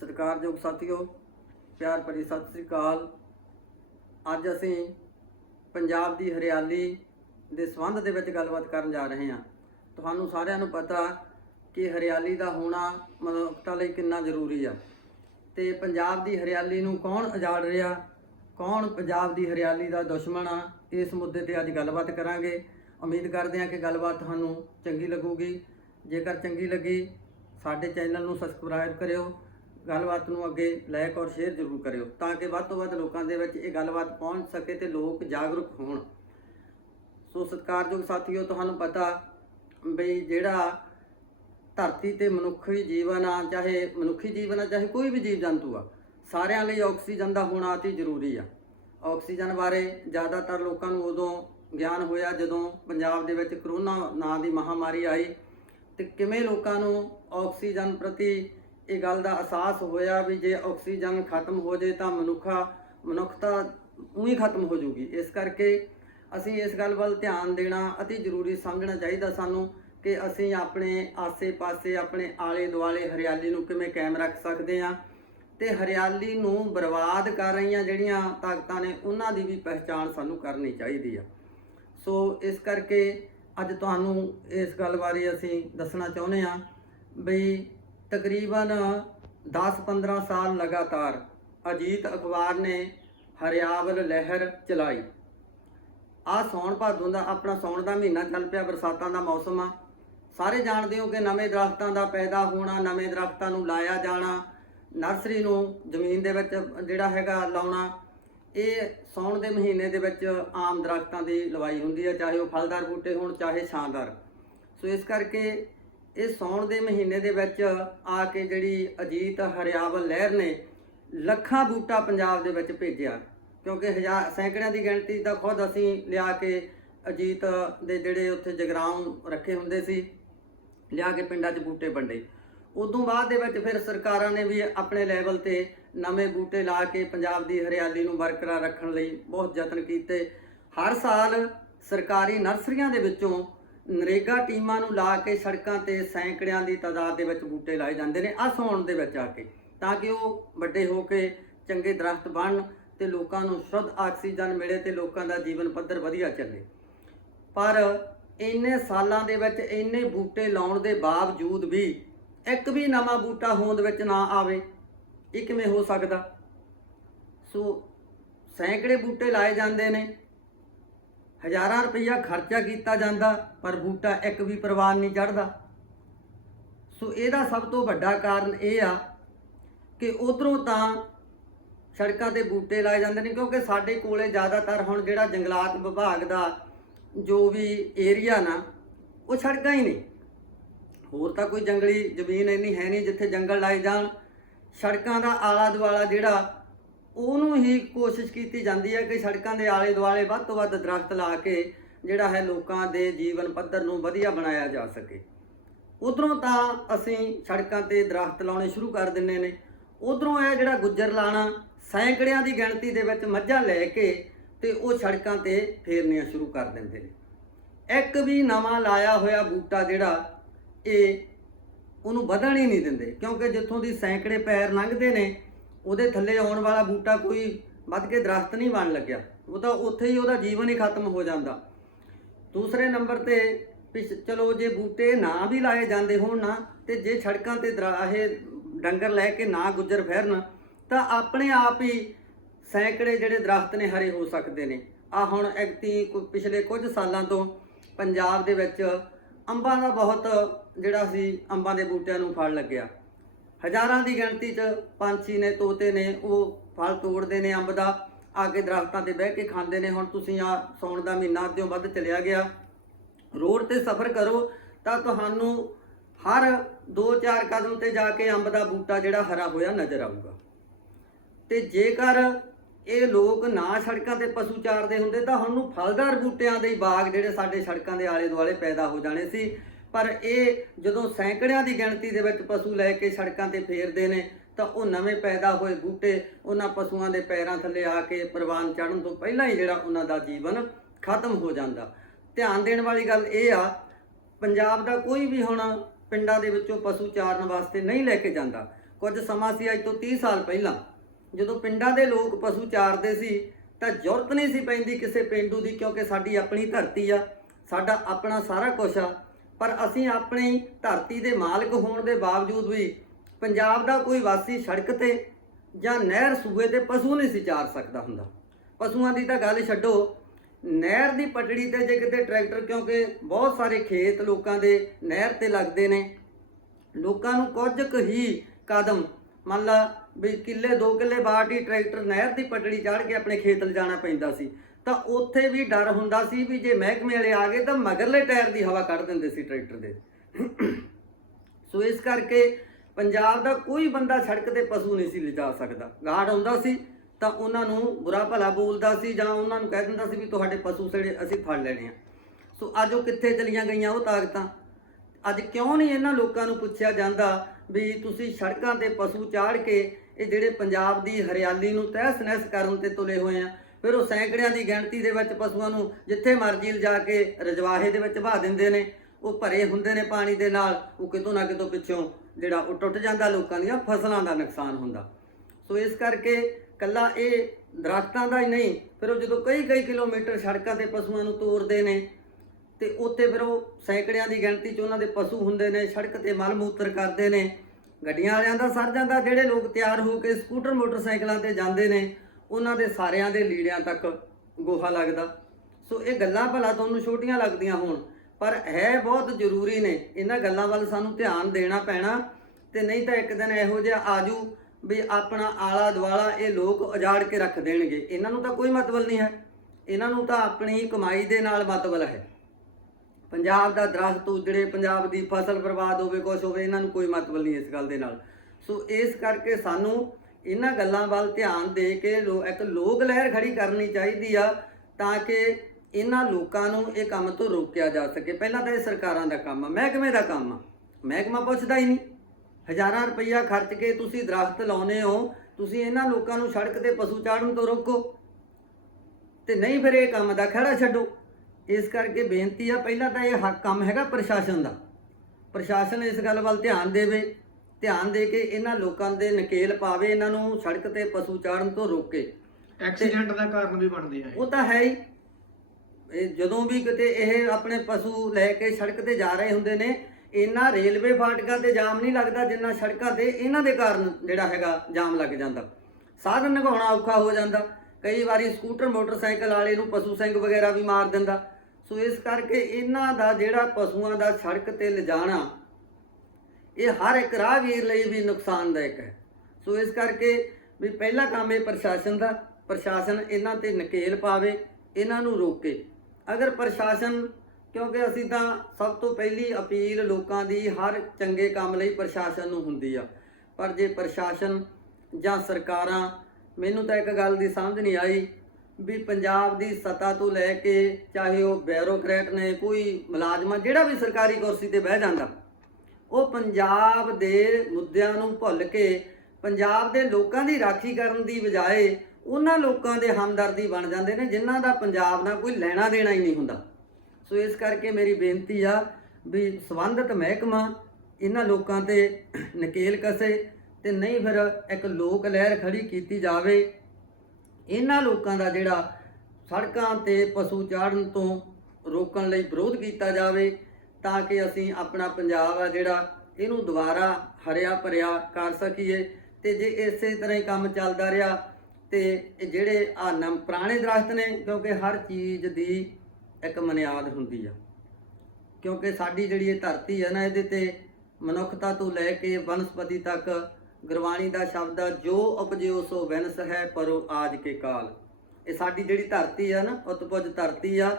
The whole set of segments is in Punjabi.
ਸਤਿਕਾਰਯੋਗ ਸਾਥੀਓ, ਪਿਆਰ ਭਰੀ ਸਤਿ ਸ੍ਰੀ ਅਕਾਲ। ਅੱਜ ਅਸੀਂ ਪੰਜਾਬ ਦੀ ਹਰਿਆਲੀ ਦੇ ਸੰਬੰਧ ਦੇ ਵਿੱਚ ਗੱਲਬਾਤ ਕਰਨ ਜਾ ਰਹੇ ਹਾਂ। ਤੁਹਾਨੂੰ ਸਾਰਿਆਂ ਨੂੰ ਪਤਾ ਕਿ ਹਰਿਆਲੀ ਦਾ ਹੋਣਾ ਮਨੁੱਖਤਾ ਲਈ ਕਿੰਨਾ ਜ਼ਰੂਰੀ ਆ। ਤੇ ਪੰਜਾਬ ਦੀ ਹਰਿਆਲੀ ਨੂੰ ਕੌਣ ਉਜਾੜ ਰਿਹਾ? ਕੌਣ ਪੰਜਾਬ ਦੀ ਹਰਿਆਲੀ ਦਾ ਦੁਸ਼ਮਣ ਆ? ਇਸ ਮੁੱਦੇ ਤੇ ਅੱਜ ਗੱਲਬਾਤ ਕਰਾਂਗੇ। ਉਮੀਦ ਕਰਦੇ ਹਾਂ ਕਿ ਗੱਲਬਾਤ ਤੁਹਾਨੂੰ ਚੰਗੀ ਲੱਗੂਗੀ। ਜੇਕਰ ਚੰਗੀ ਲੱਗੀ, ਸਾਡੇ ਚੈਨਲ ਨੂੰ ਸਬਸਕ੍ਰਾਈਬ ਕਰਿਓ। ਗੱਲਬਾਤ ਨੂੰ ਅੱਗੇ ਲਾਈਕ ਔਰ ਸ਼ੇਅਰ ਜ਼ਰੂਰ ਕਰਿਓ, ਤਾਂ ਕਿ ਵੱਧ ਤੋਂ ਵੱਧ ਲੋਕਾਂ ਦੇ ਵਿੱਚ ਇਹ ਗੱਲਬਾਤ ਪਹੁੰਚ ਸਕੇ ਤੇ ਲੋਕ ਜਾਗਰੂਕ ਹੋਣ। ਸੋ ਸਤਿਕਾਰਯੋਗ ਸਾਥੀਓ, ਤੁਹਾਨੂੰ ਪਤਾ ਬਈ ਜਿਹੜਾ ਧਰਤੀ ਤੇ ਮਨੁੱਖੀ ਜੀਵਨ ਆ, ਚਾਹੇ ਮਨੁੱਖੀ ਜੀਵਨ ਆ, ਚਾਹੇ ਕੋਈ ਵੀ ਜੀਵ ਜੰਤੂ ਆ, ਸਾਰਿਆਂ ਲਈ ਆਕਸੀਜਨ ਦਾ ਹੋਣਾ ਅਤੀ ਜ਼ਰੂਰੀ ਆ। ਆਕਸੀਜਨ ਬਾਰੇ ਜ਼ਿਆਦਾਤਰ ਲੋਕਾਂ ਨੂੰ ਉਦੋਂ ਗਿਆਨ ਹੋਇਆ ਜਦੋਂ ਪੰਜਾਬ ਦੇ ਵਿੱਚ ਕਰੋਨਾ ਨਾਂ ਦੀ ਮਹਾਮਾਰੀ ਆਈ ਤੇ ਕਿਵੇਂ ਲੋਕਾਂ ਨੂੰ ਆਕਸੀਜਨ ਪ੍ਰਤੀ ਇਹ ਗੱਲ ਦਾ ਅਹਿਸਾਸ ਹੋਇਆ ਵੀ ਜੇ ਆਕਸੀਜਨ ਖਤਮ ਹੋ ਜੇ ਤਾਂ ਮਨੁੱਖਾ ਮਨੁੱਖਤਾ ਉਹੀ ਖਤਮ ਹੋ ਜੂਗੀ। ਇਸ ਕਰਕੇ ਅਸੀਂ ਇਸ ਗੱਲ ਵੱਲ ਧਿਆਨ ਦੇਣਾ ਅਤੀ ਜ਼ਰੂਰੀ ਸਮਝਣਾ ਚਾਹੀਦਾ ਸਾਨੂੰ ਕਿ ਅਸੀਂ ਆਪਣੇ ਆਸੇ-ਪਾਸੇ, ਆਪਣੇ ਆਲੇ-ਦੁਆਲੇ ਹਰਿਆਲੀ ਨੂੰ ਕਿਵੇਂ ਕਾਇਮ ਰੱਖ ਸਕਦੇ ਹਾਂ ਤੇ ਹਰਿਆਲੀ ਨੂੰ ਬਰਬਾਦ ਕਰ ਰਹੀਆਂ ਜਿਹੜੀਆਂ ਤਾਕਤਾਂ ਨੇ ਉਹਨਾਂ ਦੀ ਵੀ ਪਹਿਚਾਣ ਸਾਨੂੰ ਕਰਨੀ ਚਾਹੀਦੀ ਆ। ਸੋ ਇਸ ਕਰਕੇ ਅੱਜ ਤੁਹਾਨੂੰ ਇਸ ਗੱਲ ਬਾਰੇ ਅਸੀਂ ਦੱਸਣਾ ਚਾਹੁੰਦੇ ਹਾਂ ਬਈ ਤਕਰੀਬਨ 10-15 ਸਾਲ ਲਗਾਤਾਰ ਅਜੀਤ ਅਖਬਾਰ ਨੇ ਹਰਿਆਵਲ ਲਹਿਰ ਚਲਾਈ। ਆ ਸੌਣ ਭਾਦੋਂ ਦਾ ਆਪਣਾ ਸੌਣ ਦਾ ਮਹੀਨਾ ਚੱਲ ਪਿਆ, ਬਰਸਾਤਾਂ ਦਾ ਮੌਸਮ ਆ। ਸਾਰੇ ਜਾਣਦੇ ਹੋ ਕਿ ਨਵੇਂ ਦਰਖਤਾਂ ਦਾ ਪੈਦਾ ਹੋਣਾ, ਨਵੇਂ ਦਰਖਤਾਂ ਨੂੰ ਲਾਇਆ ਜਾਣਾ, ਨਰਸਰੀ ਨੂੰ ਜ਼ਮੀਨ ਦੇ ਵਿੱਚ ਜਿਹੜਾ ਹੈਗਾ ਲਾਉਣਾ, ਇਹ ਸੌਣ ਦੇ ਮਹੀਨੇ ਦੇ ਵਿੱਚ ਆਮ ਦਰਖਤਾਂ ਦੀ ਲਵਾਈ ਹੁੰਦੀ ਹੈ ਚਾਹੇ ਉਹ ਫਲਦਾਰ ਬੂਟੇ ਹੋਣ, ਚਾਹੇ ਛਾਂਦਾਰ ਸੋ ਇਸ ਕਰਕੇ ਇਹ ਸੌਣ ਦੇ ਮਹੀਨੇ ਦੇ ਵਿੱਚ ਆ ਕੇ ਜਿਹੜੀ ਅਜੀਤ ਹਰਿਆਵਲ ਲਹਿਰ ਨੇ ਲੱਖਾਂ ਬੂਟਾ ਪੰਜਾਬ ਦੇ ਵਿੱਚ ਭੇਜਿਆ। ਕਿਉਂਕਿ ਹਜ਼ਾਰ, ਸੈਂਕੜਿਆਂ ਦੀ ਗਿਣਤੀ ਤਾਂ ਖੁਦ ਅਸੀਂ ਲਿਆ ਕੇ ਅਜੀਤ ਦੇ ਜਿਹੜੇ ਉੱਥੇ ਜਗਰਾਉਂ ਰੱਖੇ ਹੁੰਦੇ ਸੀ, ਲਿਆ ਕੇ ਪਿੰਡਾਂ 'ਚ ਬੂਟੇ ਵੰਡੇ। ਉਦੋਂ ਬਾਅਦ ਦੇ ਵਿੱਚ ਫਿਰ ਸਰਕਾਰਾਂ ਨੇ ਵੀ ਆਪਣੇ ਲੈਵਲ ਤੇ ਨਵੇਂ ਬੂਟੇ ਲਾ ਕੇ ਪੰਜਾਬ ਦੀ ਹਰਿਆਲੀ ਨੂੰ ਬਰਕਰਾਰ ਰੱਖਣ ਲਈ ਬਹੁਤ ਯਤਨ ਕੀਤੇ। ਹਰ ਸਾਲ ਸਰਕਾਰੀ ਨਰਸਰੀਆਂ ਦੇ ਵਿੱਚੋਂ ਨਰੇਗਾ ਟੀਮਾਂ ਨੂੰ ਲਾ ਕੇ ਸੜਕਾਂ ਤੇ ਸੈਂਕੜਿਆਂ ਦੀ ਤਾਦਾਦ ਦੇ ਵਿੱਚ ਬੂਟੇ ਲਾਏ ਜਾਂਦੇ ਨੇ ਆ ਸੌਣ ਦੇ ਵਿੱਚ ਆ ਕੇ, ਤਾਂ ਕਿ ਉਹ ਵੱਡੇ ਹੋ ਕੇ ਚੰਗੇ ਦਰਖਤ ਬਣਨ ਤੇ ਲੋਕਾਂ ਨੂੰ ਸ਼ੁੱਧ ਆਕਸੀਜਨ ਮਿਲੇ ਤੇ ਲੋਕਾਂ ਦਾ ਜੀਵਨ ਪੱਧਰ ਵਧੀਆ ਚੱਲੇ। ਪਰ ਇੰਨੇ ਸਾਲਾਂ ਦੇ ਵਿੱਚ ਇੰਨੇ ਬੂਟੇ ਲਾਉਣ ਦੇ ਬਾਵਜੂਦ ਵੀ ਇੱਕ ਵੀ ਨਵਾਂ ਬੂਟਾ ਹੋਂਦ ਵਿੱਚ ਨਾ ਆਵੇ, ਇਹ ਕਿਵੇਂ ਹੋ ਸਕਦਾ? ਸੋ ਸੈਂਕੜੇ ਬੂਟੇ ਲਾਏ ਜਾਂਦੇ ਨੇ ਹਜ਼ਾਰਾਂ ਰੁਪਈਆ ਖਰਚਾ ਕੀਤਾ ਜਾਂਦਾ, ਪਰ ਬੂਟਾ ਇੱਕ ਵੀ ਪ੍ਰਵਾਨ ਨਹੀਂ ਚੜਦਾ ਸੋ ਇਹਦਾ ਸਭ ਤੋਂ ਵੱਡਾ ਕਾਰਨ ਇਹ ਆ ਕਿ ਉਧਰੋਂ ਤਾਂ ਸੜਕਾਂ ਤੇ ਬੂਟੇ ਲਾਏ ਜਾਂਦੇ ਨੇ, ਕਿਉਂਕਿ ਸਾਡੇ ਕੋਲੇ ਜ਼ਿਆਦਾਤਰ ਹੁਣ ਜਿਹੜਾ ਜੰਗਲਾਤ ਵਿਭਾਗ ਦਾ ਜੋ ਵੀ ਏਰੀਆ ਨਾ, ਉਹ ਸੜਕਾਂ ਹੀ ਨੇ। ਹੋਰ ਤਾਂ ਕੋਈ ਜੰਗਲੀ ਜ਼ਮੀਨ ਇੰਨੀ ਹੈ ਨਹੀਂ ਜਿੱਥੇ ਜੰਗਲ ਲਾਏ ਜਾਣ। ਸੜਕਾਂ ਦਾ ਆਲਾ ਦੁਆਲਾ ਜਿਹੜਾ ਉਹਨੂੰ ਹੀ ਕੋਸ਼ਿਸ਼ ਕੀਤੀ ਜਾਂਦੀ ਹੈ ਕਿ ਸੜਕਾਂ ਦੇ ਆਲੇ ਦੁਆਲੇ ਵੱਧ ਤੋਂ ਵੱਧ ਦਰਖਤ ਲਾ ਕੇ ਜਿਹੜਾ ਹੈ ਲੋਕਾਂ ਦੇ ਜੀਵਨ ਪੱਧਰ ਨੂੰ ਵਧੀਆ ਬਣਾਇਆ ਜਾ ਸਕੇ। ਉਧਰੋਂ ਤਾਂ ਅਸੀਂ ਸੜਕਾਂ ਤੇ ਦਰਖਤ ਲਾਉਣੇ ਸ਼ੁਰੂ ਕਰ ਦਿੰਨੇ ਨੇ। ਉਧਰੋਂ ਇਹ ਜਿਹੜਾ ਗੁੱਜਰ ਲਾਣਾ, ਸੈਂਕੜਿਆਂ ਦੀ ਗਿਣਤੀ ਦੇ ਵਿੱਚ ਮੱਝਾਂ ਲੈ ਕੇ ਤੇ ਉਹ ਸੜਕਾਂ ਤੇ ਫੇਰਨੀਆਂ ਸ਼ੁਰੂ ਕਰ ਦਿੰਦੇ ਨੇ। ਇੱਕ ਵੀ ਨਵਾਂ ਲਾਇਆ ਹੋਇਆ ਬੂਟਾ ਜਿਹੜਾ, ਇਹ ਉਹਨੂੰ ਵਧਣ ਹੀ ਨਹੀਂ ਦਿੰਦੇ, ਕਿਉਂਕਿ ਜਿੱਥੋਂ ਦੀ ਸੈਂਕੜੇ ਪੈਰ ਲੰਘਦੇ ਨੇ ਉਹਦੇ ਥੱਲੇ ਆਉਣ ਵਾਲਾ ਬੂਟਾ ਕੋਈ ਵੱਧ ਕੇ ਦਰਖਤ ਨਹੀਂ ਬਣ ਲੱਗਿਆ। ਉਹ ਤਾਂ ਉੱਥੇ ਹੀ ਉਹਦਾ ਜੀਵਨ ਹੀ ਖਤਮ ਹੋ ਜਾਂਦਾ। ਦੂਸਰੇ ਨੰਬਰ ਤੇ ਪਿਛ- ਚਲੋ ਜੇ ਬੂਟੇ ਨਾ ਵੀ ਲਾਏ ਜਾਂਦੇ ਹੋਣ ਨਾ, ਤੇ ਜੇ ਸੜਕਾਂ ਤੇ ਦਰਾ- ਇਹ ਡੰਗਰ ਲੈ ਕੇ ਨਾ ਗੁਜ਼ਰ ਫਿਰਨ, ਤਾਂ ਆਪਣੇ ਆਪ ਹੀ ਸੈਂਕੜੇ ਜਿਹੜੇ ਦਰਖਤ ਨੇ ਹਰੇ ਹੋ ਸਕਦੇ ਨੇ। ਆ ਹੁਣ ਐਕਤੀ ਕੁ- ਪਿਛਲੇ ਕੁਝ ਸਾਲਾਂ ਤੋਂ ਪੰਜਾਬ ਦੇ ਵਿੱਚ ਅੰਬਾਂ ਦਾ ਬਹੁਤ ਜਿਹੜਾ ਸੀ, ਅੰਬਾਂ ਦੇ ਬੂਟਿਆਂ ਨੂੰ ਫਲ ਲੱਗਿਆ। ਹਜ਼ਾਰਾਂ ਦੀ ਗਿਣਤੀ 'ਚ ਪੰਛੀ ਨੇ, ਤੋਤੇ ਨੇ, ਉਹ ਫਲ ਤੋੜਦੇ ਨੇ, ਅੰਬ ਦਾ, ਆ ਕੇ ਦਰਖਤਾਂ ਤੇ ਬਹਿ ਕੇ ਖਾਂਦੇ ਨੇ। ਹੁਣ ਤੁਸੀਂ ਆ ਸੌਣ ਦਾ ਮਹੀਨਾ ਅੱਧਿਓਂ ਵੱਧ ਚਲਿਆ ਗਿਆ। ਰੋਡ ਤੇ ਸਫ਼ਰ ਕਰੋ ਤਾਂ ਤੁਹਾਨੂੰ ਹਰ 2-4 ਕਦਮ ਤੇ ਜਾ ਕੇ ਅੰਬ ਦਾ ਬੂਟਾ ਜਿਹੜਾ ਹਰਾ ਹੋਇਆ ਨਜ਼ਰ ਆਊਗਾ। ਤੇ ਜੇਕਰ ਇਹ ਲੋਕ ਨਾ ਸੜਕਾਂ ਤੇ ਪਸ਼ੂ ਚਾਰਦੇ ਹੁੰਦੇ ਤਾਂ ਹੁਣ ਨੂੰ ਫਲਦਾਰ ਬੂਟਿਆਂ ਦੇ ਬਾਗ ਜਿਹੜੇ ਸਾਡੇ ਸੜਕਾਂ ਦੇ ਆਲੇ ਦੁਆਲੇ ਪੈਦਾ ਹੋ ਜਾਣੇ ਸੀ। ਪਰ ਇਹ ਜਦੋਂ ਸੈਂਕੜਿਆਂ ਦੀ ਗਿਣਤੀ ਦੇ ਵਿੱਚ ਪਸ਼ੂ ਲੈ ਕੇ ਸੜਕਾਂ ਤੇ ਫੇਰਦੇ ਨੇ, ਤਾਂ ਉਹ ਨਵੇਂ ਪੈਦਾ ਹੋਏ ਬੂਟੇ ਉਹਨਾਂ ਪਸ਼ੂਆਂ ਦੇ ਪੈਰਾਂ ਥੱਲੇ ਆ ਕੇ ਪ੍ਰਵਾਨ ਚੜਨ ਤੋਂ ਪਹਿਲਾਂ ਹੀ ਜਿਹੜਾ ਉਹਨਾਂ ਦਾ ਜੀਵਨ ਖਤਮ ਹੋ ਜਾਂਦਾ। ਧਿਆਨ ਦੇਣ ਵਾਲੀ ਗੱਲ ਇਹ ਆ, ਪੰਜਾਬ ਦਾ ਕੋਈ ਵੀ ਹੁਣ ਪਿੰਡਾਂ ਦੇ ਵਿੱਚੋਂ ਪਸ਼ੂ ਚਾਰਨ ਵਾਸਤੇ ਨਹੀਂ ਲੈ ਕੇ ਜਾਂਦਾ। ਕੁਝ ਸਮਾਂ ਸੀ, ਅੱਜ ਤੋਂ 30 ਸਾਲ ਪਹਿਲਾਂ, ਜਦੋਂ ਪਿੰਡਾਂ ਦੇ ਲੋਕ ਪਸ਼ੂ ਚਾਰਦੇ ਸੀ, ਤਾਂ ਜ਼ਰੂਰਤ ਨਹੀਂ ਸੀ ਪੈਂਦੀ ਕਿਸੇ ਪਿੰਡੂ ਦੀ, ਕਿਉਂਕਿ ਸਾਡੀ ਆਪਣੀ ਧਰਤੀ ਆ, ਸਾਡਾ ਆਪਣਾ ਸਾਰਾ ਕੁਝ ਆ। ਪਰ ਅਸੀਂ ਆਪਣੀ ਧਰਤੀ ਦੇ ਮਾਲਕ ਹੋਣ ਦੇ ਬਾਵਜੂਦ ਵੀ ਪੰਜਾਬ ਦਾ ਕੋਈ ਵਾਸੀ ਸੜਕ ਤੇ ਜਾਂ ਨਹਿਰ ਸੂਏ ਤੇ ਪਸ਼ੂ ਨਹੀਂ ਸੀ ਚਾਰ ਸਕਦਾ ਹੁੰਦਾ। ਪਸ਼ੂਆਂ ਦੀ ਤਾਂ ਗੱਲ ਛੱਡੋ, ਨਹਿਰ ਦੀ ਪਟੜੀ ਤੇ ਜੇ ਕਿਤੇ ਟਰੈਕਟਰ ਕਿਉਂਕਿ ਬਹੁਤ ਸਾਰੇ ਖੇਤ ਲੋਕਾਂ ਦੇ ਨਹਿਰ ਤੇ ਲੱਗਦੇ ਨੇ, ਲੋਕਾਂ ਨੂੰ ਕੁਝ ਕੁ ਹੀ ਕਦਮ, ਮੰਨ ਲਾ ਵੀ ਕਿੱਲੇ 2 ਕਿੱਲੇ ਬਾਅਦ ਹੀ ਟਰੈਕਟਰ ਨਹਿਰ ਦੀ ਪਟੜੀ ਚੜ੍ਹ ਕੇ ਆਪਣੇ ਖੇਤ ਲਿਜਾਣਾ ਪੈਂਦਾ ਸੀ। ਤਾਂ ਉੱਥੇ ਵੀ ਡਰ ਹੁੰਦਾ ਸੀ ਵੀ ਜੇ ਮਹਿਕਮੇ ਵਾਲੇ ਆ ਗਏ ਤਾਂ ਮਗਰਲੇ ਟਾਇਰ ਦੀ ਹਵਾ ਕੱਢ ਦਿੰਦੇ ਸੀ ਟਰੈਕਟਰ ਦੇ। ਸੋ ਇਸ ਕਰਕੇ ਪੰਜਾਬ ਦਾ ਕੋਈ ਬੰਦਾ ਸੜਕ ਤੇ ਪਸ਼ੂ ਨਹੀਂ ਸੀ ਲਿਜਾ ਸਕਦਾ। ਗਾਰਡ ਆਉਂਦਾ ਸੀ ਤਾਂ ਉਹਨਾਂ ਨੂੰ ਬੁਰਾ ਭਲਾ ਬੋਲਦਾ ਸੀ ਜਾਂ ਉਹਨਾਂ ਨੂੰ ਕਹਿ ਦਿੰਦਾ ਸੀ ਵੀ ਤੁਹਾਡੇ ਪਸ਼ੂ ਸੜੇ, ਅਸੀਂ ਫੜ ਲੈਣੇ ਆ। ਸੋ ਅੱਜ ਉਹ ਕਿੱਥੇ ਚਲੀਆਂ ਗਈਆਂ ਉਹ ਤਾਕਤਾਂ? ਅੱਜ ਕਿਉਂ ਨਹੀਂ ਇਹਨਾਂ ਲੋਕਾਂ ਨੂੰ ਪੁੱਛਿਆ ਜਾਂਦਾ ਵੀ ਤੁਸੀਂ ਸੜਕਾਂ ਤੇ ਪਸ਼ੂ ਚਾੜ ਕੇ ਇਹ ਜਿਹੜੇ ਪੰਜਾਬ ਦੀ ਹਰਿਆਲੀ ਨੂੰ ਤਹਿਸ ਨਹਿਸ ਕਰਨ ਤੇ ਤੁਲੇ ਹੋਏ ਆ ਫਿਰ ਉਹ ਸੈਂਕੜਿਆਂ ਦੀ ਗਿਣਤੀ ਦੇ ਵਿੱਚ ਪਸ਼ੂਆਂ ਨੂੰ ਜਿੱਥੇ ਮਰਜ਼ੀ ਲਿਜਾ ਕੇ ਰਜਵਾਹੇ ਦੇ ਵਿੱਚ ਵਹਾ ਦਿੰਦੇ ਨੇ, ਉਹ ਭਰੇ ਹੁੰਦੇ ਨੇ ਪਾਣੀ ਦੇ ਨਾਲ, ਉਹ ਕਿਤੋਂ ਨਾ ਕਿਤੋਂ ਪਿੱਛੋਂ ਜਿਹੜਾ ਉਹ ਟੁੱਟ ਜਾਂਦਾ ਲੋਕਾਂ ਦੀਆਂ ਫਸਲਾਂ ਦਾ ਨੁਕਸਾਨ ਹੁੰਦਾ। ਸੋ ਇਸ ਕਰਕੇ ਕੱਲਾ ਇਹ ਦਰਖਤਾਂ ਦਾ ਹੀ ਨਹੀਂ, ਫਿਰ ਉਹ ਜਦੋਂ ਕਈ ਕਈ ਕਿਲੋਮੀਟਰ ਸੜਕਾਂ ਤੇ ਪਸ਼ੂਆਂ ਨੂੰ ਤੋਰਦੇ ਨੇ, ਤੇ ਉੱਥੇ ਫਿਰ ਉਹ ਸੈਂਕੜਿਆਂ ਦੀ ਗਿਣਤੀ 'ਚ ਉਹਨਾਂ ਦੇ ਪਸ਼ੂ ਹੁੰਦੇ ਨੇ, ਸੜਕ ਤੇ ਮਲ ਮੂਤਰ ਕਰਦੇ ਨੇ, ਗੱਡੀਆਂ ਵਾਲਿਆਂ ਦਾ ਸਰ ਜਾਂਦਾ, ਜਿਹੜੇ ਲੋਕ ਤਿਆਰ ਹੋ ਕੇ ਸਕੂਟਰ ਮੋਟਰਸਾਈਕਲਾਂ ਤੇ ਜਾਂਦੇ ਨੇ ਉਹਨਾਂ ਦੇ ਸਾਰਿਆਂ ਦੇ ਲੀੜਿਆਂ ਤੱਕ ਗੋਹਾ ਲੱਗਦਾ। ਸੋ ਇਹ ਗੱਲਾਂ ਭਲਾ ਤੁਹਾਨੂੰ ਛੋਟੀਆਂ ਲੱਗਦੀਆਂ ਹੋਣ, ਪਰ ਹੈ ਬਹੁਤ ਜ਼ਰੂਰੀ ਨੇ। ਇਹਨਾਂ ਗੱਲਾਂ ਵੱਲ ਸਾਨੂੰ ਧਿਆਨ ਦੇਣਾ ਪੈਣਾ ਤੇ ਨਹੀਂ ਤਾਂ ਇੱਕ ਦਿਨ ਇਹੋ ਜਿਹਾ ਆਜੂ ਵੀ ਆਪਣਾ ਆਲਾ ਦੁਆਲਾ ਇਹ ਲੋਕ ਉਜਾੜ ਕੇ ਰੱਖ ਦੇਣਗੇ। ਇਹਨਾਂ ਨੂੰ ਤਾਂ ਕੋਈ ਮਤਲਬ ਨਹੀਂ ਹੈ। ਇਹਨਾਂ ਨੂੰ ਤਾਂ ਆਪਣੀ ਕਮਾਈ ਦੇ ਨਾਲ ਮਤਲਬ ਹੈ। ਪੰਜਾਬ ਦਾ ਦਰਖਤ ਉਜੜੇ, ਪੰਜਾਬ ਦੀ ਫਸਲ ਬਰਬਾਦ ਹੋਵੇ, ਕੁਛ ਹੋਵੇ, ਇਹਨਾਂ ਨੂੰ ਕੋਈ ਮਤਲਬ ਨਹੀਂ ਇਸ ਗੱਲ ਦੇ ਨਾਲ। ਸੋ ਇਸ ਕਰਕੇ ਸਾਨੂੰ ਇਹਨਾਂ ਗੱਲਾਂ ਵੱਲ ਧਿਆਨ ਦੇ ਕੇ ਲੋ, ਇੱਕ ਲੋਕ ਲਹਿਰ ਖੜੀ ਕਰਨੀ ਚਾਹੀਦੀ ਆ ਤਾਂ ਕਿ ਇਹਨਾਂ ਲੋਕਾਂ ਨੂੰ ਇਹ ਕੰਮ ਤੋਂ ਰੋਕਿਆ ਜਾ ਸਕੇ। ਪਹਿਲਾਂ ਤਾਂ ਇਹ ਸਰਕਾਰਾਂ ਦਾ ਕੰਮ ਆ, ਮਹਿਕਮੇ ਦਾ ਕੰਮ ਆ। ਮਹਿਕਮਾ ਪੁੱਛਦਾ ਹੀ ਨਹੀਂ। ਹਜ਼ਾਰਾਂ ਰੁਪਈਆ ਖਰਚ ਕੇ ਤੁਸੀਂ ਦਰਖਤ ਲਾਉਨੇ ਹੋ, ਤੁਸੀਂ ਇਹਨਾਂ ਲੋਕਾਂ ਨੂੰ ਸੜਕ ਤੇ ਪਸ਼ੂ ਚਾੜਨ ਤੋਂ ਰੋਕੋ। ਤੇ ਨਹੀਂ ਫਿਰ ਇਹ ਕੰਮ ਦਾ ਖੜਾ ਛੱਡੋ। ਇਸ ਕਰਕੇ ਬੇਨਤੀ ਆ, ਪਹਿਲਾਂ ਤਾਂ ਇਹ ਹੱਕ ਕੰਮ ਹੈਗਾ ਪ੍ਰਸ਼ਾਸਨ ਦਾ। ਪ੍ਰਸ਼ਾਸਨ ਇਸ ਗੱਲ ਵੱਲ ਧਿਆਨ ਦੇਵੇ ਧਿਆਨ ਦੇ ਕੇ ਇਹਨਾਂ ਲੋਕਾਂ ਦੇ ਨਕੇਲ ਪਾਵੇ ਇਹਨਾਂ ਨੂੰ ਸੜਕ ਤੇ ਪਸ਼ੂ ਚਾੜਨ ਤੋਂ ਰੋਕੇ। ਐਕਸੀਡੈਂਟ ਦਾ ਕਾਰਨ ਵੀ ਬਣਦੀ ਹੈ ਉਹ ਤਾਂ ਹੈ ਹੀ। ਇਹ ਜਦੋਂ ਵੀ ਕਿਤੇ ਇਹ ਆਪਣੇ ਪਸ਼ੂ ਲੈ ਕੇ ਸੜਕ ਤੇ ਜਾ ਰਹੇ ਹੁੰਦੇ ਨੇ ਇਹਨਾਂ ਰੇਲਵੇ ਫਾਟਕਾਂ ਤੇ ਜਾਮ ਨਹੀਂ ਲੱਗਦਾ ਜਿੰਨਾ ਸੜਕਾਂ ਤੇ ਇਹਨਾਂ ਦੇ ਕਾਰਨ ਜਿਹੜਾ ਹੈਗਾ ਜਾਮ ਲੱਗ ਜਾਂਦਾ। ਸਾਧਨ ਨਿਭਾਉਣਾ ਔਖਾ ਹੋ ਜਾਂਦਾ। ਕਈ ਵਾਰੀ ਸਕੂਟਰ ਮੋਟਰਸਾਈਕਲ ਵਾਲੇ ਨੂੰ ਪਸ਼ੂ ਸਿੰਘ ਵਗੈਰਾ ਵੀ ਮਾਰ ਦਿੰਦਾ। ਸੋ ਇਸ ਕਰਕੇ ਇਹਨਾਂ ਦਾ ਜਿਹੜਾ ਪਸ਼ੂਆਂ ਦਾ ਸੜਕ ਤੇ ਲਿਜਾਣਾ ਇਹ ਹਰ ਇੱਕ ਰਾਹਗੀਰ ਲਈ ਵੀ ਨੁਕਸਾਨਦਾਇਕ ਹੈ। ਸੋ ਇਸ ਕਰਕੇ ਵੀ ਪਹਿਲਾ ਕੰਮ ਇਹ ਪ੍ਰਸ਼ਾਸਨ ਦਾ, ਪ੍ਰਸ਼ਾਸਨ ਇਹਨਾਂ ਤੇ ਨਕੇਲ ਪਾਵੇ, ਇਹਨਾਂ ਨੂੰ ਰੋਕੇ। ਅਗਰ ਪ੍ਰਸ਼ਾਸਨ, ਕਿਉਂਕਿ ਅਸੀਂ ਤਾਂ ਸਭ ਤੋਂ ਪਹਿਲੀ ਅਪੀਲ ਲੋਕਾਂ ਦੀ ਹਰ ਚੰਗੇ ਕੰਮ ਲਈ ਪ੍ਰਸ਼ਾਸਨ ਨੂੰ ਹੁੰਦੀ ਆ। ਪਰ ਜੇ ਪ੍ਰਸ਼ਾਸਨ ਜਾਂ ਸਰਕਾਰਾਂ, ਮੈਨੂੰ ਤਾਂ ਇੱਕ ਗੱਲ ਦੀ ਸਮਝ ਨਹੀਂ ਆਈ ਵੀ ਪੰਜਾਬ ਦੀ ਸੱਤਾ ਤੋਂ ਲੈ ਕੇ ਚਾਹੇ ਉਹ ਬਿਊਰੋਕਰੇਟ ਨੇ, ਕੋਈ ਮੁਲਾਜ਼ਮ ਜਿਹੜਾ ਵੀ ਸਰਕਾਰੀ ਕੁਰਸੀ ਤੇ ਬਹਿ ਜਾਂਦਾ ਉਹ ਪੰਜਾਬ ਦੇ ਮੁੱਦਿਆਂ ਨੂੰ ਭੁੱਲ ਕੇ, ਪੰਜਾਬ ਦੇ ਲੋਕਾਂ ਦੀ ਰਾਖੀ ਕਰਨ ਦੀ ਬਜਾਏ ਉਹਨਾਂ ਲੋਕਾਂ ਦੇ ਹਮਦਰਦੀ ਬਣ ਜਾਂਦੇ ਨੇ, ਜਿਨ੍ਹਾਂ ਦਾ ਪੰਜਾਬ ਨਾਲ ਕੋਈ ਲੈਣਾ ਦੇਣਾ ਹੀ ਨਹੀਂ ਹੁੰਦਾ। ਸੋ ਇਸ ਕਰਕੇ ਮੇਰੀ ਬੇਨਤੀ ਆ ਵੀ ਸੰਬੰਧਿਤ ਮਹਿਕਮਾ ਇਹਨਾਂ ਲੋਕਾਂ ਤੇ ਨਕੇਲ ਕਸੇ ਤੇ ਨਹੀਂ ਫਿਰ ਇੱਕ ਲੋਕ ਲਹਿਰ ਖੜੀ ਕੀਤੀ ਜਾਵੇ। ਇਹਨਾਂ ਲੋਕਾਂ ਦਾ ਜਿਹੜਾ ਸੜਕਾਂ ਤੇ ਪਸ਼ੂ ਚਾੜਨ ਤੋਂ ਰੋਕਣ ਲਈ ਵਿਰੋਧ ਕੀਤਾ ਜਾਵੇ। ਤਾਂ ਕਿ ਅਸੀਂ ਆਪਣਾ ਪੰਜਾਬ ਆ ਜਿਹੜਾ ਇਹਨੂੰ ਦੁਬਾਰਾ ਹਰਿਆ ਭਰਿਆ ਕਰ ਸਕੀਏ। ਤੇ ਜੇ ਇਸੇ ਤਰ੍ਹਾਂ ਹੀ ਕੰਮ ਚੱਲਦਾ ਰਿਹਾ, ਤੇ ਇਹ ਜਿਹੜੇ ਆ ਨਮ ਪੁਰਾਣੇ ਦਰਖਤ ਨੇ, ਕਿਉਂਕਿ ਹਰ ਚੀਜ਼ ਦੀ ਇੱਕ ਮਨਿਆਦ ਹੁੰਦੀ ਆ। ਕਿਉਂਕਿ ਸਾਡੀ ਜਿਹੜੀ ਇਹ ਧਰਤੀ ਹੈ ਨਾ, ਇਹਦੇ ਤੇ ਮਨੁੱਖਤਾ ਤੋਂ ਲੈ ਕੇ ਬਨਸਪਤੀ ਤੱਕ ਗੁਰਬਾਣੀ ਦਾ ਸ਼ਬਦ ਆ, ਜੋ ਉਪਜਿਓ ਸੋ ਵਿਨਸ ਹੈ ਪਰੋ ਆਜ ਕੇ ਕਾਲ। ਇਹ ਸਾਡੀ ਜਿਹੜੀ ਧਰਤੀ ਆ ਨਾ, ਉਤਪਜ ਧਰਤੀ ਆ,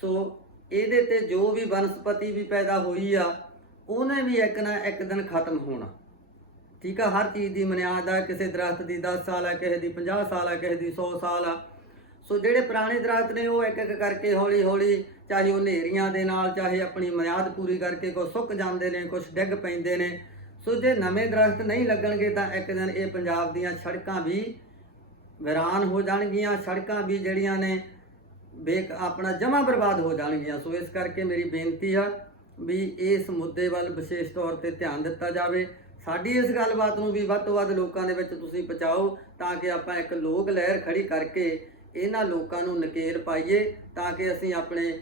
ਸੋ ਇਹਦੇ ਤੇ ਜੋ ਵੀ ਬਨਸਪਤੀ ਵੀ ਪੈਦਾ ਹੋਈ ਆ, ਉਹਨੇ ਵੀ ਇੱਕ ਨਾ ਇੱਕ ਦਿਨ ਖਤਮ ਹੋਣਾ। ਠੀਕ ਆ, ਹਰ ਚੀਜ਼ ਦੀ ਮਨਿਆਦ ਆ, ਕਿਸੇ ਦਰਖਤ ਦੀ 10 ਸਾਲ ਆ, ਕਿਸੇ ਦੀ 50 ਸਾਲ ਆ, ਕਿਸੇ ਦੀ 100 ਸਾਲ ਆ। ਸੋ ਜਿਹੜੇ ਪੁਰਾਣੇ ਦਰਖਤ ਨੇ, ਉਹ ਇੱਕ ਇੱਕ ਕਰਕੇ ਹੌਲੀ ਹੌਲੀ ਚਾਹੇ ਉਹ ਹਨੇਰੀਆਂ ਦੇ ਨਾਲ, ਚਾਹੇ ਆਪਣੀ ਮਿਆਦ ਪੂਰੀ ਕਰਕੇ ਕੋ ਸੁੱਕ ਜਾਂਦੇ ਨੇ ਕੁਝ ਡਿੱਗ ਪੈਂਦੇ ਨੇ। ਸੋ ਜੇ ਨਵੇਂ ਦਰਖਤ ਨਹੀਂ ਲੱਗਣਗੇ ਤਾਂ ਇੱਕ ਦਿਨ ਇਹ ਪੰਜਾਬ ਦੀਆਂ ਸੜਕਾਂ ਵੀ ਵਿਰਾਨ ਹੋ ਜਾਣਗੀਆਂ, ਸੜਕਾਂ ਵੀ ਜਿਹੜੀਆਂ ਨੇ ਬੇਕ ਆਪਣਾ ਜਮਾ ਬਰਬਾਦ ਹੋ ਜਾਣਗੀਆਂ। ਸੋ ਇਸ ਕਰਕੇ ਮੇਰੀ ਬੇਨਤੀ ਆ ਵੀ ਇਸ ਮੁੱਦੇ ਵੱਲ ਵਿਸ਼ੇਸ਼ ਤੌਰ ਤੇ ਧਿਆਨ ਦਿੱਤਾ ਜਾਵੇ। ਸਾਡੀ ਇਸ ਗੱਲਬਾਤ ਨੂੰ ਵੀ ਵੱਧ ਤੋਂ ਵੱਧ ਲੋਕਾਂ ਦੇ ਵਿੱਚ ਤੁਸੀਂ ਪਹੁੰਚਾਓ ਤਾਂ ਕਿ ਆਪਾਂ ਇੱਕ ਲੋਕ ਲਹਿਰ ਖੜੀ ਕਰਕੇ ਇਹਨਾਂ ਲੋਕਾਂ ਨੂੰ ਨਕੇਲ ਪਾਈਏ, ਤਾਂ ਕਿ ਅਸੀਂ ਆਪਣੇ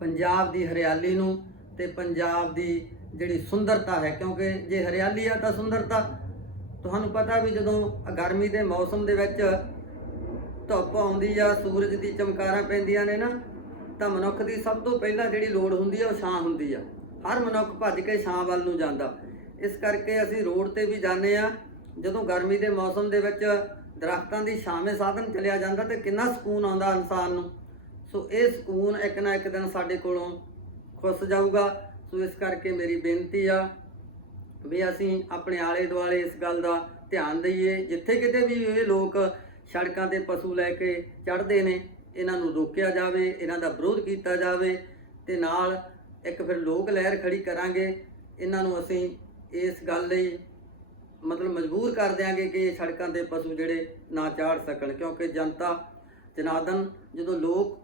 ਪੰਜਾਬ ਦੀ ਹਰਿਆਲੀ ਨੂੰ ਤੇ ਪੰਜਾਬ ਦੀ ਜਿਹੜੀ ਸੁੰਦਰਤਾ ਹੈ, ਕਿਉਂਕਿ ਜੇ ਹਰਿਆਲੀ ਆ ਤਾਂ ਸੁੰਦਰਤਾ। ਤੁਹਾਨੂੰ ਪਤਾ ਵੀ ਜਦੋਂ ਗਰਮੀ ਦੇ ਮੌਸਮ ਦੇ ਵਿੱਚ ਧੁੱਪ ਆਉਂਦੀ ਆ, ਸੂਰਜ ਦੀ ਚਮਕਾਰਾਂ ਪੈਂਦੀਆਂ ਨੇ ਨਾ, ਤਾਂ ਮਨੁੱਖ ਦੀ ਸਭ ਤੋਂ ਪਹਿਲਾਂ ਜਿਹੜੀ ਲੋੜ ਹੁੰਦੀ ਆ, ਉਹ ਛਾਂ ਹੁੰਦੀ ਆ। ਹਰ ਮਨੁੱਖ ਭੱਜ ਕੇ ਛਾਂ ਵੱਲ ਨੂੰ ਜਾਂਦਾ। ਇਸ ਕਰਕੇ ਅਸੀਂ ਰੋਡ ਤੇ ਵੀ ਜਾਂਦੇ ਆ। ਜਦੋਂ ਗਰਮੀ ਦੇ ਮੌਸਮ ਦੇ ਵਿੱਚ ਦਰਖਤਾਂ ਦੀ ਛਾਵੇਂ ਸਾਧਨ ਚਲਿਆ ਜਾਂਦਾ, ਤੇ ਕਿੰਨਾ ਸਕੂਨ ਆਉਂਦਾ ਇਨਸਾਨ ਨੂੰ। ਸੋ ਇਹ ਸਕੂਨ ਇੱਕ ਨਾ ਇੱਕ ਦਿਨ ਸਾਡੇ ਕੋਲੋਂ ਖੁੱਸ ਜਾਊਗਾ। ਸੋ ਇਸ ਕਰਕੇ ਮੇਰੀ ਬੇਨਤੀ ਆ ਵੀ ਅਸੀਂ ਆਪਣੇ ਆਲੇ ਦੁਆਲੇ ਇਸ ਗੱਲ ਦਾ ਧਿਆਨ ਦਈਏ। ਜਿੱਥੇ ਕਿਤੇ ਵੀ ਇਹ ਲੋਕ ਸੜਕਾਂ ਤੇ ਪਸ਼ੂ ਲੈ ਕੇ ਚੜ੍ਹਦੇ ਨੇ, ਇਹਨਾਂ ਨੂੰ ਰੋਕਿਆ ਜਾਵੇ, ਇਹਨਾਂ ਦਾ ਵਿਰੋਧ ਕੀਤਾ ਜਾਵੇ ਤੇ ਨਾਲ ਇੱਕ ਫਿਰ ਲੋਕ ਲਹਿਰ ਖੜੀ ਕਰਾਂਗੇ। ਇਹਨਾਂ ਨੂੰ ਅਸੀਂ ਇਸ ਗੱਲ ਲਈ ਮਤਲਬ ਮਜਬੂਰ ਕਰ ਦਿਆਂਗੇ ਕਿ ਇਹ ਸੜਕਾਂ ਤੇ ਪਸ਼ੂ ਜਿਹੜੇ ਨਾ ਚਾੜ ਸਕਣ, ਕਿਉਂਕਿ ਜਨਤਾ, ਜਨਾਦਨ ਜਦੋਂ ਲੋਕ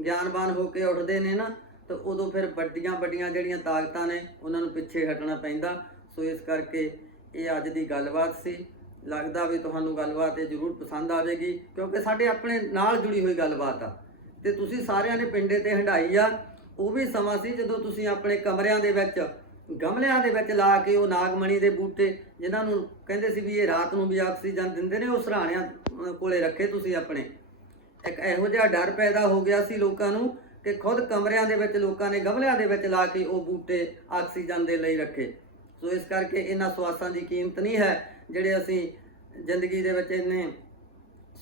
ਗਿਆਨਵਾਨ ਹੋ ਕੇ ਉੱਠਦੇ ਨੇ ਨਾ, ਤਾਂ ਉਦੋਂ ਫਿਰ ਵੱਡੀਆਂ ਵੱਡੀਆਂ ਜਿਹੜੀਆਂ ਤਾਕਤਾਂ ਨੇ, ਉਹਨਾਂ ਨੂੰ ਪਿੱਛੇ ਹਟਣਾ ਪੈਂਦਾ। ਸੋ ਇਸ ਕਰਕੇ ਇਹ ਅੱਜ ਦੀ ਗੱਲਬਾਤ ਸੀ। ਲੱਗਦਾ ਵੀ ਤੁਹਾਨੂੰ ਗੱਲਬਾਤ ਇਹ ਜ਼ਰੂਰ ਪਸੰਦ ਆਵੇਗੀ ਕਿਉਂਕਿ ਸਾਡੇ ਆਪਣੇ ਨਾਲ ਜੁੜੀ ਹੋਈ ਗੱਲਬਾਤ ਆ। ਤੇ ਤੁਸੀਂ ਸਾਰਿਆਂ ਨੇ ਪਿੰਡੇ ਤੇ ਹੰਡਾਈ ਆ। ਉਹ ਵੀ ਸਮਾਂ ਸੀ ਜਦੋਂ ਤੁਸੀਂ ਆਪਣੇ ਕਮਰਿਆਂ ਦੇ ਵਿੱਚ ਗਮਲਿਆਂ ਦੇ ਵਿੱਚ ਲਾ ਕੇ ਉਹ ਨਾਗਮਣੀ ਦੇ ਬੂਟੇ ਜਿਨ੍ਹਾਂ ਨੂੰ ਕਹਿੰਦੇ ਸੀ ਵੀ ਇਹ ਰਾਤ ਨੂੰ ਵੀ ਆਕਸੀਜਨ ਦਿੰਦੇ ਨੇ ਉਹ ਸਰਾਣਿਆਂ ਅਹ, ਕੋਲੇ ਰੱਖੇ ਤੁਸੀਂ ਆਪਣੇ। ਇੱਕ ਇਹੋ ਜਿਹਾ ਡਰ ਪੈਦਾ ਹੋ ਗਿਆ ਸੀ ਲੋਕਾਂ ਨੂੰ ਕਿ ਖੁਦ ਕਮਰਿਆਂ ਦੇ ਵਿੱਚ ਲੋਕਾਂ ਨੇ ਗਮਲਿਆਂ ਦੇ ਵਿੱਚ ਲਾ ਕੇ ਉਹ ਬੂਟੇ ਆਕਸੀਜਨ ਦੇ ਲਈ ਰੱਖੇ। ਸੋ ਇਸ ਕਰਕੇ ਇਹਨਾਂ ਸਵਾਸਾਂ ਦੀ ਕੀਮਤ ਨਹੀਂ ਹੈ। ਜਿਹੜੇ ਅਸੀਂ ਜ਼ਿੰਦਗੀ ਦੇ ਵਿੱਚ ਇੰਨੇ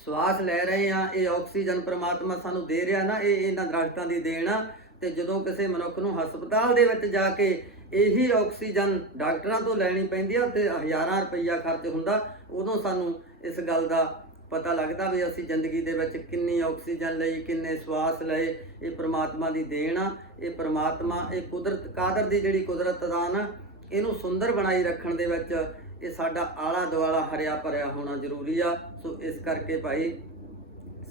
ਸਵਾਸ ਲੈ ਰਹੇ ਆ ਇਹ ਆਕਸੀਜਨ ਪ੍ਰਮਾਤਮਾ ਸਾਨੂੰ ਦੇ ਰਿਹਾ ਨਾ, ਇਹ ਇਹਨਾਂ ਦਰਖਤਾਂ ਦੀ ਦੇਣ ਆ। ਤੇ ਜਦੋਂ ਕਿਸੇ ਮਨੁੱਖ ਨੂੰ ਹਸਪਤਾਲ ਦੇ ਵਿੱਚ ਜਾ ਕੇ ਇਹੀ ਆਕਸੀਜਨ ਡਾਕਟਰਾਂ ਤੋਂ ਲੈਣੀ ਪੈਂਦੀ ਆ ਤੇ ਹਜ਼ਾਰਾਂ ਰੁਪਈਆ ਖਰਚ ਹੁੰਦਾ, ਉਦੋਂ ਸਾਨੂੰ ਇਸ ਗੱਲ ਦਾ ਪਤਾ ਲੱਗਦਾ ਵੀ ਅਸੀਂ ਜ਼ਿੰਦਗੀ ਦੇ ਵਿੱਚ ਕਿੰਨੀ ਆਕਸੀਜਨ ਲਈ, ਕਿੰਨੇ ਸਵਾਸ ਲਏ, ਇਹ ਪ੍ਰਮਾਤਮਾ ਦੀ ਦੇਣ ਆ। ਇਹ ਪ੍ਰਮਾਤਮਾ, ਇਹ ਕੁਦਰਤ, ਕਾਦਰ ਦੀ ਜਿਹੜੀ ਕੁਦਰਤ ਦਾ ਨਾ ਇਹਨੂੰ ਸੁੰਦਰ ਬਣਾਈ ਰੱਖਣ ਦੇ ਵਿੱਚ ਇਹ ਸਾਡਾ ਆਲਾ ਦੁਆਲਾ ਹਰਿਆ ਭਰਿਆ ਹੋਣਾ ਜ਼ਰੂਰੀ ਆ। ਸੋ ਇਸ ਕਰਕੇ ਭਾਈ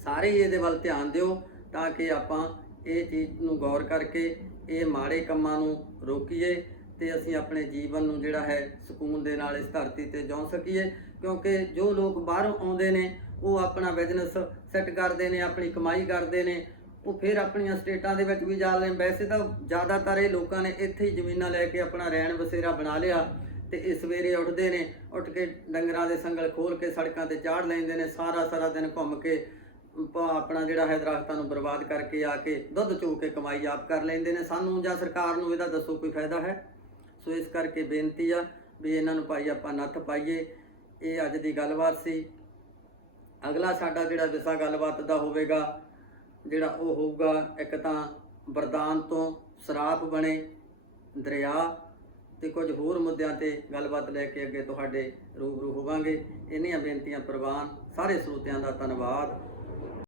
ਸਾਰੇ ਹੀ ਇਹਦੇ ਵੱਲ ਧਿਆਨ ਦਿਓ ਤਾਂ ਕਿ ਆਪਾਂ ਇਹ ਚੀਜ਼ ਨੂੰ ਗੌਰ ਕਰਕੇ ਇਹ ਮਾੜੇ ਕੰਮਾਂ ਨੂੰ ਰੋਕੀਏ ਤੇ ਅਸੀਂ ਆਪਣੇ ਜੀਵਨ ਨੂੰ ਜਿਹੜਾ ਹੈ ਸਕੂਨ ਦੇ ਨਾਲ ਇਸ ਧਰਤੀ ਤੇ ਜਿਉ ਸਕੀਏ। ਕਿਉਂਕਿ ਜੋ ਲੋਕ ਬਾਹਰੋਂ ਆਉਂਦੇ ਨੇ, ਉਹ ਆਪਣਾ ਬਿਜ਼ਨਸ ਸੈੱਟ ਕਰਦੇ ਨੇ, ਆਪਣੀ ਕਮਾਈ ਕਰਦੇ ਨੇ, ਉਹ ਫਿਰ ਆਪਣੀਆਂ ਸਟੇਟਾਂ ਦੇ ਵਿੱਚ ਵੀ ਜਾ ਲੈਣ। ਵੈਸੇ ਤਾਂ ਜ਼ਿਆਦਾਤਰ ਇਹ ਲੋਕਾਂ ਨੇ ਇੱਥੇ ਹੀ ਜ਼ਮੀਨਾਂ ਲੈ ਕੇ ਆਪਣਾ ਰਹਿਣ ਬਸੇਰਾ ਬਣਾ ਲਿਆ। ਤੇ ਇਹ ਸਵੇਰੇ ਉੱਠਦੇ ਨੇ, ਉੱਠ ਕੇ ਡੰਗਰਾਂ ਦੇ ਸੰਗਲ ਖੋਲ ਕੇ ਸੜਕਾਂ ਤੇ ਚਾੜ ਲੈਂਦੇ ਨੇ, ਸਾਰਾ ਸਾਰਾ ਦਿਨ ਘੁੰਮ ਕੇ ਆਪਣਾ ਜਿਹੜਾ ਹੈ ਦਰਖਤਾਂ ਨੂੰ ਬਰਬਾਦ ਕਰਕੇ ਆ ਕੇ ਦੁੱਧ ਚੋ ਕੇ ਕਮਾਈ ਆਪ ਕਰ ਲੈਂਦੇ ਨੇ। ਸਾਨੂੰ ਜਾਂ ਸਰਕਾਰ ਨੂੰ ਇਹਦਾ ਦੱਸੋ ਕੋਈ ਫਾਇਦਾ ਹੈ? ਸੋ ਇਸ ਕਰਕੇ ਬੇਨਤੀ ਆ ਵੀ ਇਹਨਾਂ ਨੂੰ ਭਾਈ ਆਪਾਂ ਨੱਥ ਪਾਈਏ। ਇਹ ਅੱਜ ਦੀ ਗੱਲਬਾਤ ਸੀ। ਅਗਲਾ ਸਾਡਾ ਜਿਹੜਾ ਵਿਸ਼ਾ ਗੱਲਬਾਤ ਦਾ ਹੋਵੇਗਾ, ਜਿਹੜਾ ਉਹ ਹੋਊਗਾ ਇੱਕ ਤਾਂ ਵਰਦਾਨ ਤੋਂ ਸਰਾਪ ਬਣੇ ਦਰਿਆ ਤੇ ਕੁਝ ਹੋਰ ਮੁੱਦਿਆਂ ਤੇ ਗੱਲਬਾਤ ਲੈ ਕੇ ਅੱਗੇ ਤੁਹਾਡੇ ਰੂਬਰੂ ਹੋਵਾਂਗੇ। ਇੰਨੀਆਂ ਬੇਨਤੀਆਂ ਪ੍ਰਵਾਨ ਸਾਰੇ ਸਰੋਤਿਆਂ ਦਾ ਧੰਨਵਾਦ।